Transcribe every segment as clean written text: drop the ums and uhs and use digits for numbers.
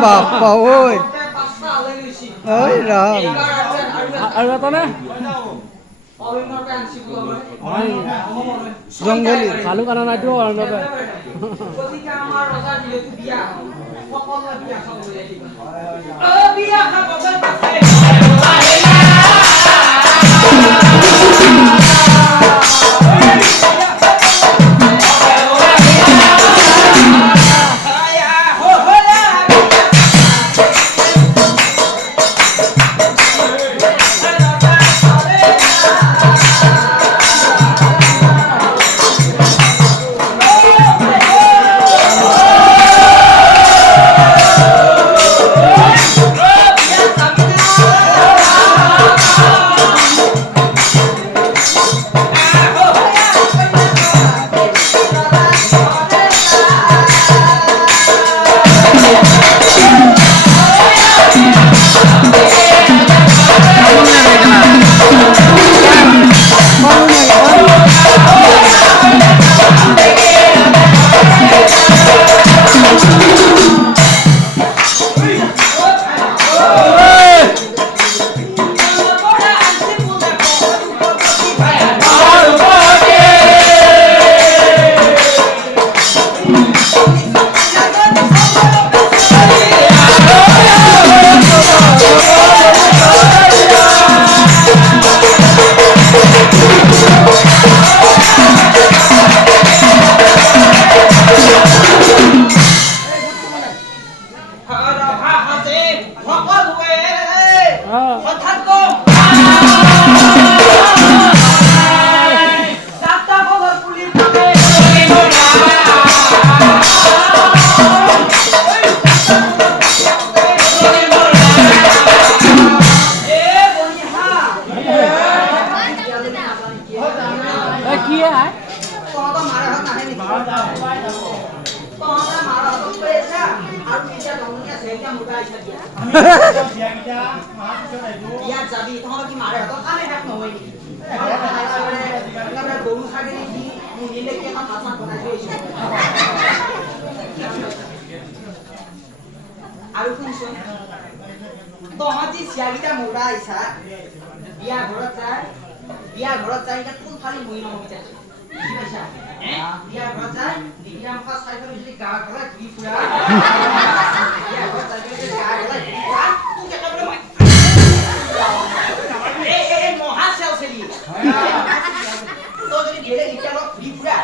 Bapak oi. Oi Ram. Ada apa nih? Jonggali. Kalau karena itu orang apa? আৰু শুনচোন তহঁতি চিয়াগিটা মোটা আহিছা বিয়া ঘৰত যায় এতিয়া কোনফালে বহি ল'ব বিচাৰিছো বুজি পাইছা বিয়া ঘৰত যায় ডিগ্ৰা মুখা চাইকেল যদি গা ঘৰত ঘূৰি ফুৰা বিয়া ঘৰত চাইকেল গা ঘৰত ঘূৰি ফুৰা তোক একেবাৰে মই এই মহা চেল চেলি তই যদি গেলে এতিয়া অলপ ঘূৰি ফুৰা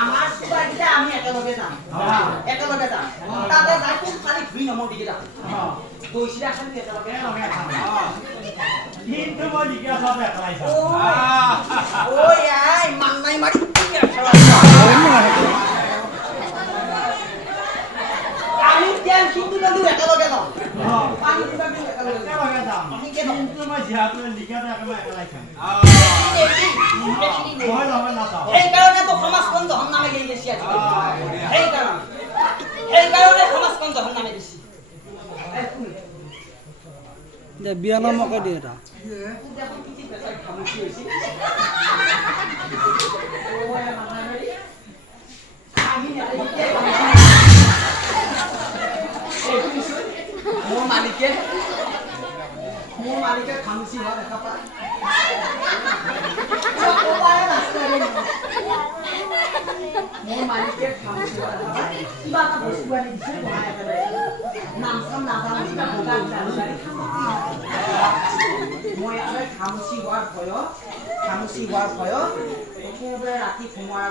আমার সুপারিটা আমি একেলগে যাম তাতে যাই কোন খালি ঘুরি নমর দিকে যাম দইছিরা খালি একেলগে কিন্তু মই লিখা সব একেলাই চাম ঐ আই মান নাই মাৰি আমি কেন কিন্তু নদী একেলগে যাওঁ পানী দিবা কিন্তু একেলগে যাওঁ একেলগে যাম কিন্তু মই যিহেতু লিখাটো একেলাই চাম মই নহয় নাচাওঁ সেইকাৰণেতো সমাজখন জহন নামে গেলি গেছি সেইকাৰণে সমাজখন জহন নামে গেছি বিয়া নামকে দিয়ে এটা মোৰ মালিকে খামুচি হোৱা দেখা পায় মোৰ মালিকে খামুচি হোৱা দেখা পায় কিবা এটা বস্তু আনি দিছে বনাই একেবাৰে নাম চাম নাজানো মই একেবাৰে খামুচি হোৱাৰ ভয়ত একেবাৰে ৰাতি সোমোৱাৰ